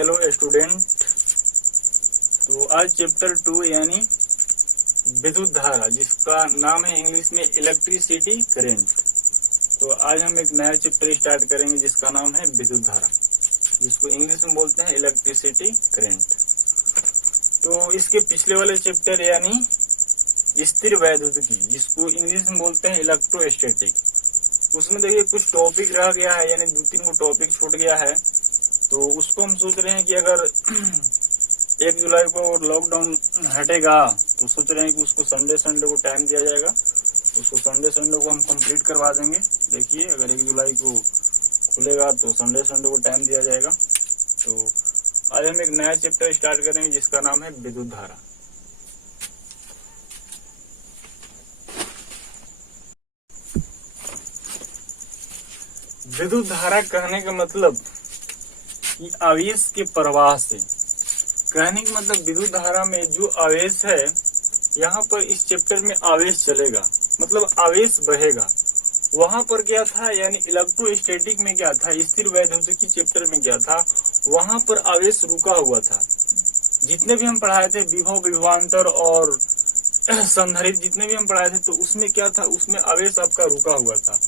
Hello student. तो आज chapter 2 यानी विद्युत धारा, जिसका नाम है इंग्लिश में इलेक्ट्रिसिटी करेंट। तो आज हम एक नया चैप्टर स्टार्ट करेंगे जिसका नाम है विद्युत धारा, जिसको इंग्लिश में बोलते हैं इलेक्ट्रिसिटी करेंट। तो इसके पिछले वाले चैप्टर यानी स्थिर वैद्युतिकी, जिसको इंग्लिश में बोलते हैं इलेक्ट्रोस्टैटिक, उसमें देखिए कुछ टॉपिक रह गया है, यानी 2-3 को टॉपिक छूट गया है। तो उसको हम सोच रहे हैं कि अगर 1 जुलाई को लॉकडाउन हटेगा तो सोच रहे हैं कि उसको संडे को टाइम दिया जाएगा, उसको संडे को हम कंप्लीट करवा देंगे। देखिए अगर 1 जुलाई को खुलेगा तो संडे को टाइम दिया जाएगा। तो आज हम एक नया चैप्टर स्टार्ट करेंगे जिसका नाम है विद्युत धारा। विद्युत धारा कहने का मतलब कि आवेश के प्रवाह से, कहने का मतलब विद्युत धारा में जो आवेश है, यहाँ पर इस चैप्टर में आवेश चलेगा, मतलब आवेश बहेगा। वहां पर क्या था, यानी इलेक्ट्रोस्टैटिक में क्या था, स्थिर वैद्युतिकी चैप्टर में क्या था, वहां पर आवेश रुका हुआ था। जितने भी हम पढ़ाए थे, विभव, विभवांतर और संधारित्र, जितने भी हम पढ़ाए थे, तो उसमें क्या था, उसमें आवेश आपका रुका हुआ था।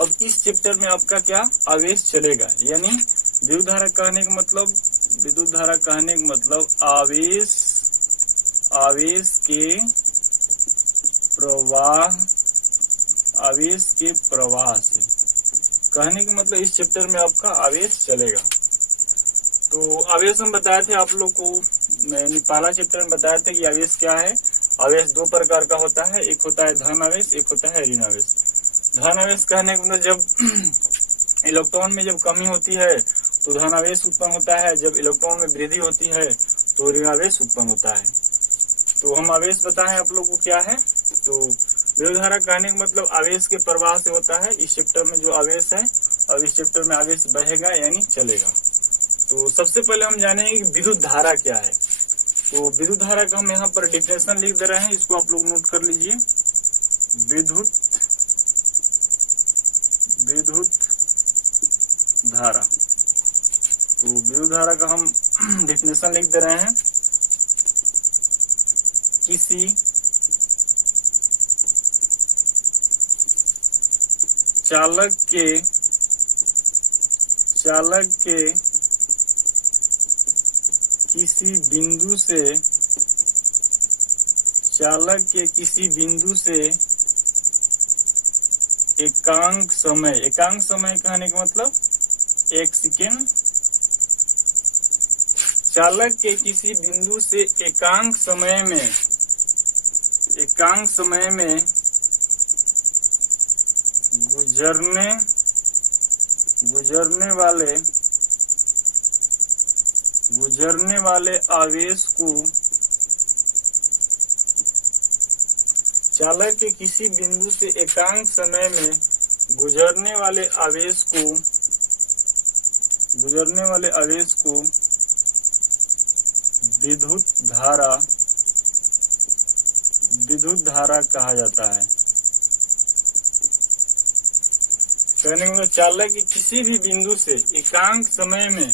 अब इस चैप्टर में आपका क्या आवेश चलेगा, यानी विद्युत धारा कहने का मतलब, विद्युत धारा कहने का मतलब आवेश के प्रवाह से, कहने का मतलब इस चैप्टर में आपका आवेश चलेगा। तो आवेश हम बताए थे आप लोग को, मैंने पहला चैप्टर में बताया था कि आवेश क्या है। आवेश 2 प्रकार का होता है, एक होता है धन आवेश, एक होता है ऋण आवेश। धन आवेश कहने का मतलब जब इलेक्ट्रॉन में जब कमी होती है तो धन आवेश उत्पन्न होता है, जब इलेक्ट्रॉन में वृद्धि होती है तो ऋण आवेश उत्पन्न होता है। तो हम आवेश बताएं आप लोग को क्या है। तो विद्युत धारा कहने का मतलब आवेश के प्रवाह से होता है। इस चैप्टर में जो आवेश है, और इस चैप्टर में आवेश बहेगा यानी चलेगा। तो सबसे पहले हम जानेंगे कि विद्युत धारा क्या है। तो विद्युत धारा का हम यहाँ पर डिफिनेशन लिख दे रहे हैं, इसको आप लोग नोट कर लीजिए। विद्युत धारा, तो विद्युत धारा का हम डिफिनेशन लिख दे रहे हैं। किसी चालक के किसी बिंदु से एकांक समय कहने का मतलब 1 सेकेंड, चालक के किसी बिंदु से एकांक समय में गुजरने वाले आवेश को, चालक के किसी बिंदु से एकांक समय में गुजरने वाले आवेश को विद्युत धारा कहा जाता है। कहने का मतलब चालक की किसी भी बिंदु से एकांक समय में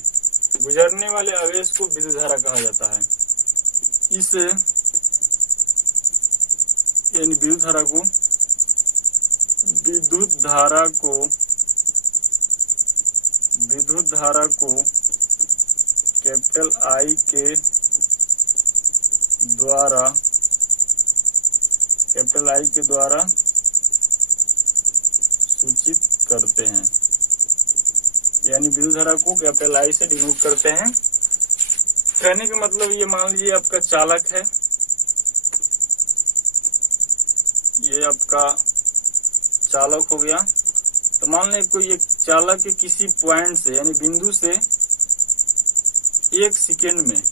गुजरने वाले आवेश को विद्युत धारा कहा जाता है। इसे यानी विद्युत धारा को कैपिटल आई के द्वारा सूचित करते हैं, यानी विद्युत धारा को कैपिटल आई से डिनोट करते हैं। कहने का मतलब ये मान लीजिए आपका चालक है, ये आपका चालक हो गया। तो मान लें कोई एक चालक के किसी पॉइंट से, यानी बिंदु से 1 सेकेंड में,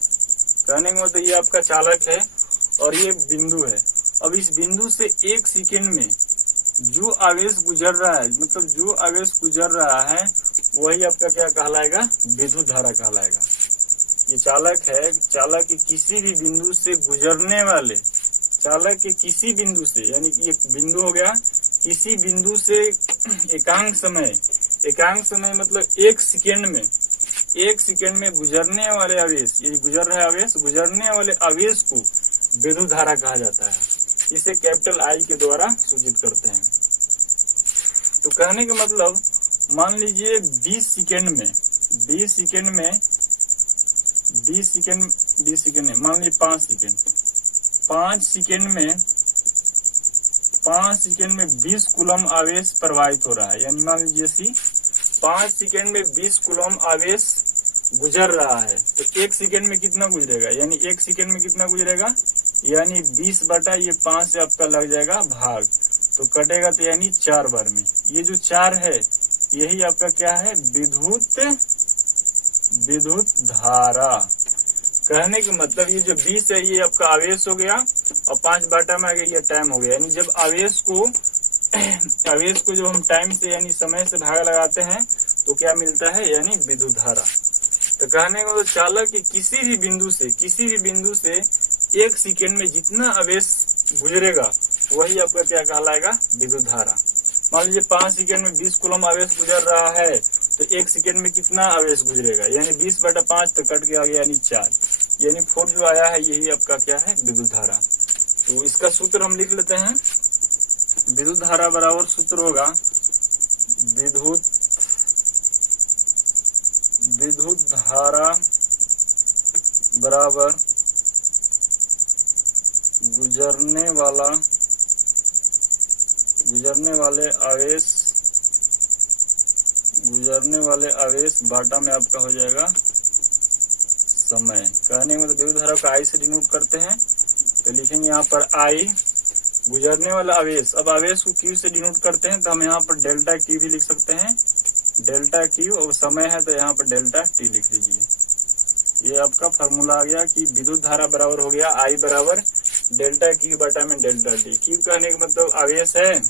कहने का मतलब ये आपका चालक है और ये बिंदु है। अब इस बिंदु से 1 सेकेंड में जो आवेश गुजर रहा है, मतलब जो आवेश गुजर रहा है, वही आपका क्या कहलाएगा, विद्युत धारा कहलाएगा। ये चालक है, चालक के किसी भी बिंदु से गुजरने वाले, चालक के किसी बिंदु से, यानी कि एक बिंदु हो गया, किसी बिंदु से एकांक समय मतलब 1 सेकेंड में एक सेकेंड में गुजरने वाले आवेश, ये गुजर रहा है आवेश, गुजरने वाले आवेश को विद्युत धारा कहा जाता है। इसे कैपिटल आई के द्वारा सूचित करते हैं। तो कहने का मतलब, मान लीजिए 20 सेकेंड में मान लीजिए 5 सेकेंड में 20 कूलम आवेश प्रवाहित हो रहा है। यानी मान लीजिए 5 सेकेंड में 20 कूलम आवेश गुजर रहा है, तो 1 सेकेंड में कितना गुजरेगा, यानी 1 सेकेंड में कितना गुजरेगा, यानी 20 बटा ये 5 से आपका लग जाएगा भाग, तो कटेगा तो यानी 4 बार में। ये जो 4 है यही आपका क्या है, विद्युत धारा। कहने का मतलब ये जो 20 है ये आपका आवेश हो गया और 5 बाटा में आ गया, ये टाइम हो गया। यानी जब आवेश को जब हम टाइम से यानी समय से भाग लगाते हैं तो क्या मिलता है, यानी विद्युत धारा। तो कहने का मतलब चालक के किसी भी बिंदु से 1 सेकेंड में जितना आवेश गुजरेगा वही आपका क्या कहलाएगा, विद्युत धारा। मान लीजिए 5 सेकेंड में 20 कूलम आवेश गुजर रहा है, तो 1 सेकेंड में कितना आवेश गुजरेगा, यानी 20 बटा 5, तो कट के आ गया यानी 4, यानी 4 जो आया है यही आपका क्या है, विद्युत धारा। तो इसका सूत्र हम लिख लेते हैं। विद्युत धारा बराबर सूत्र होगा विद्युत धारा बराबर गुजरने वाले आवेश बाटा में आपका हो जाएगा समय। कहने में तो विद्युत धारा को आई से डिनोट करते हैं, तो लिखेंगे यहाँ पर आई गुजरने वाला आवेश। अब आवेश को क्यू से डिनोट करते हैं, तो हम यहाँ पर डेल्टा क्यू भी लिख सकते हैं, डेल्टा क्यू, और समय है तो यहाँ पर डेल्टा टी लिख लीजिए। ये आपका फॉर्मूला आ गया कि विद्युत धारा बराबर हो गया आई बराबर डेल्टा क्यू बटा में डेल्टा टी। क्यू कहने का मतलब आवेश है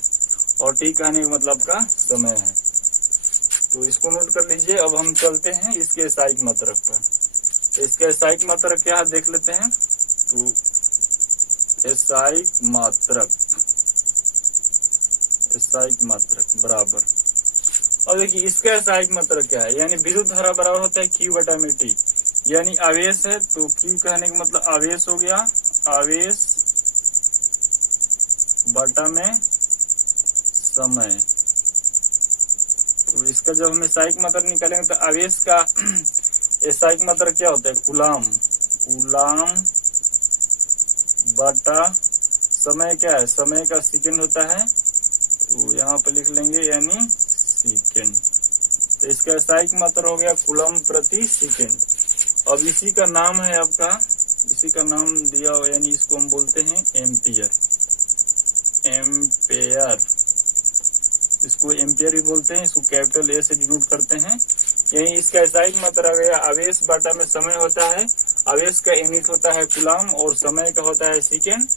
और टी कहने का मतलब का समय है। तो इसको नोट कर लीजिए। अब हम चलते हैं इसके सहायक मात्रक पर। तो इसके सहायक मात्रक क्या है देख लेते हैं। तो सहायक मात्रक बराबर, अब देखिए इसका सहायक मात्रक क्या है, यानी विद्युत धारा बराबर होता है क्यू बटा में टी। यानी आवेश है तो क्यू कहने का मतलब आवेश हो गया, आवेश बटा में समय। तो इसका जब हमें सहायक मात्रक निकालेंगे तो आवेश का सहायक मात्रक क्या होता है, कूलाम बटा समय क्या है, समय का सेकेंड होता है, तो यहाँ पर लिख लेंगे यानी सेकेंड। तो इसका सहायक मात्रक हो गया कूलम प्रति सेकेंड। अब इसी का नाम है आपका, इसी का नाम दिया हुआ, यानी इसको हम बोलते हैं एम्पियर। इसको एम्पियर भी बोलते हैं, इसको कैपिटल ए से डिनोट करते हैं। यही इसका सहायक मात्रक गया आवेश बाटा में समय होता है। आवेश का यूनिट होता है कूलाम और समय का होता है सेकेंड।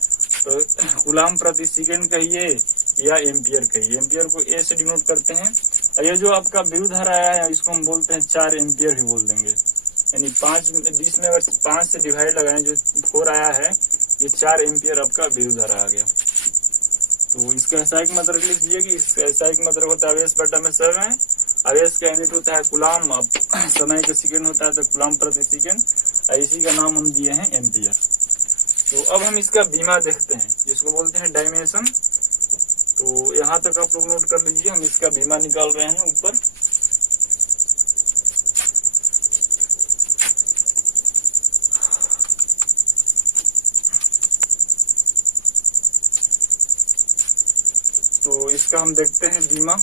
तो कूलाम प्रति सेकेंड कहिए या एम्पियर कहिए, एम्पियर को ए से डिनोट करते हैं। और ये जो आपका विद्युत धारा आया है इसको हम बोलते हैं 4 एम्पियर भी बोल देंगे। यानी 20 में अगर 5 से डिवाइड लगाएं, जो 4 आया है, ये 4 एम्पियर आपका विद्युत धारा आ गया। तो इसका सहायक मात्रक लिख लीजिए कि इसका सहायक मात्रक होता है आवेश बटा में समय। आवेश का यूनिट होता है कूलाम, समय का सेकेंड होता है तो कूलाम प्रति सेकेंड, और इसी का नाम हम दिए हैं एम्पियर। तो अब हम इसका बीमा देखते हैं, जिसको बोलते हैं डायमेंशन। तो यहाँ तक आप लोग नोट कर लीजिए, हम इसका बीमा निकाल रहे हैं ऊपर। तो इसका हम देखते हैं बीमा,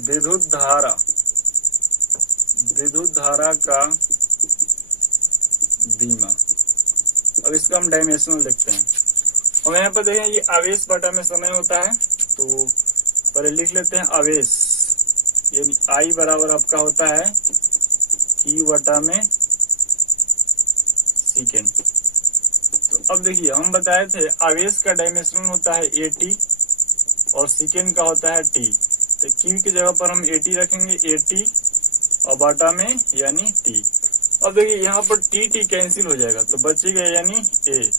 विद्युत धारा का बीमा। अब इसका हम डायमेंशनल देखते हैं। और यहाँ पर देखें ये आवेश बटा में समय होता है, तो पहले लिख लेते हैं आवेश, ये आई बराबर आपका होता है क्यू बटा में सेकेंड। तो अब देखिए हम बताए थे आवेश का डायमेंशन होता है AT और सेकेंड का होता है T। तो क्यू की जगह पर हम AT रखेंगे, AT और बाटा में यानी T। अब देखिए यहाँ पर T कैंसिल हो जाएगा तो बचेगा यानी A।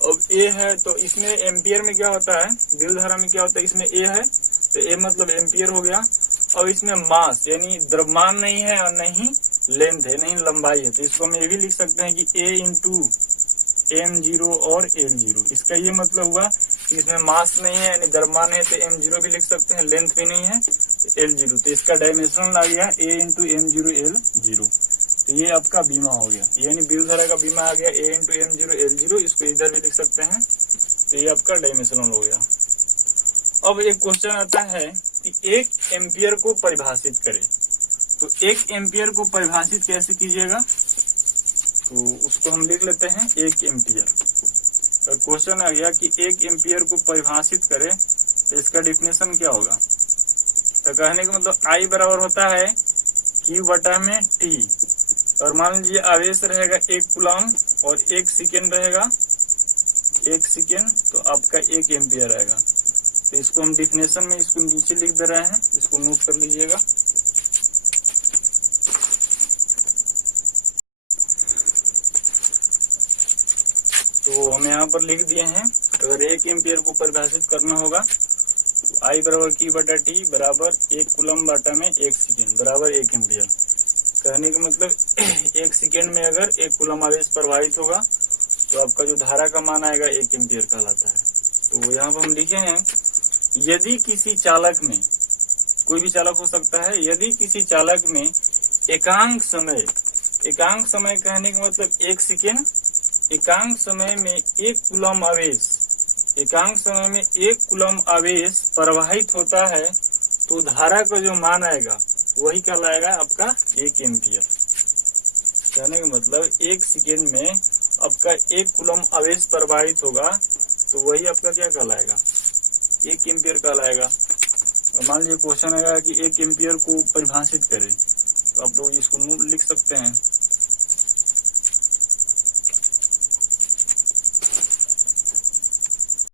अब A है तो इसमें एम्पियर में क्या होता है, विद्युत धारा में क्या होता है, इसमें A है तो A मतलब एम्पियर हो गया। और इसमें मास यानी द्रव्यमान नहीं है और नहीं लेंथ है, नहीं लंबाई है, तो इसको हम ये भी लिख सकते हैं कि A इंटू M0 और L0। इसका ये मतलब हुआ कि इसमें मास नहीं है यानी द्रव्यमान है, तो M0 भी लिख सकते हैं, लेंथ भी नहीं है तो L0, तो इसका डायमेंशन आ गया A इंटू M0 L0। तो ये आपका बीमा हो गया, यानी विद्युत धारा का बीमा आ गया A इंटू M0 L0, इसको इधर भी लिख सकते हैं, तो ये आपका डायमेंशनल हो गया। अब एक क्वेश्चन आता है कि 1 एम्पियर को परिभाषित करें, तो 1 एम्पियर को परिभाषित कैसे कीजिएगा, तो उसको हम लिख लेते हैं 1 एम्पियर। और क्वेश्चन आ गया कि 1 एम्पियर को परिभाषित करें तो इसका डिफिनेशन क्या होगा, तो कहने का मतलब I बराबर होता है Q बटा में T, और मान लीजिए आवेश रहेगा 1 कूलम और 1 सेकेंड रहेगा 1 सेकेंड, तो आपका 1 एम्पियर आएगा। तो इसको हम डिफिनेशन में इसको नीचे लिख दे रहे हैं, इसको नोट कर लीजिएगा। तो हम यहाँ पर लिख दिए हैं, अगर 1 एम्पियर को परिभाषित करना होगा तो I बराबर Q बटा T बराबर 1 कूलम बटा में 1 सेकेंड बराबर 1 एम्पियर। कहने का मतलब 1 सेकेंड में अगर 1 कूलम आवेश प्रवाहित होगा तो आपका जो धारा का मान आएगा 1 एम्पियर कहलाता है। तो यहाँ पर हम लिखे हैं, यदि किसी चालक में, कोई भी चालक हो सकता है, यदि किसी चालक में एकांक समय कहने का मतलब 1 सेकेंड, एकांक समय में 1 कूलम आवेश, एकांक समय में 1 कूलम आवेश प्रवाहित होता है, तो धारा का जो मान आएगा वही कहलाएगा आपका 1 एम्पियर। कहने का मतलब 1 सेकेंड में आपका 1 कूलम आवेश प्रवाहित होगा तो वही आपका क्या कहलाएगा, 1 एम्पियर कहलाएगा। और मान लीजिए क्वेश्चन आएगा कि 1 एम्पियर को परिभाषित करें, तो आप लोग इसको लिख सकते हैं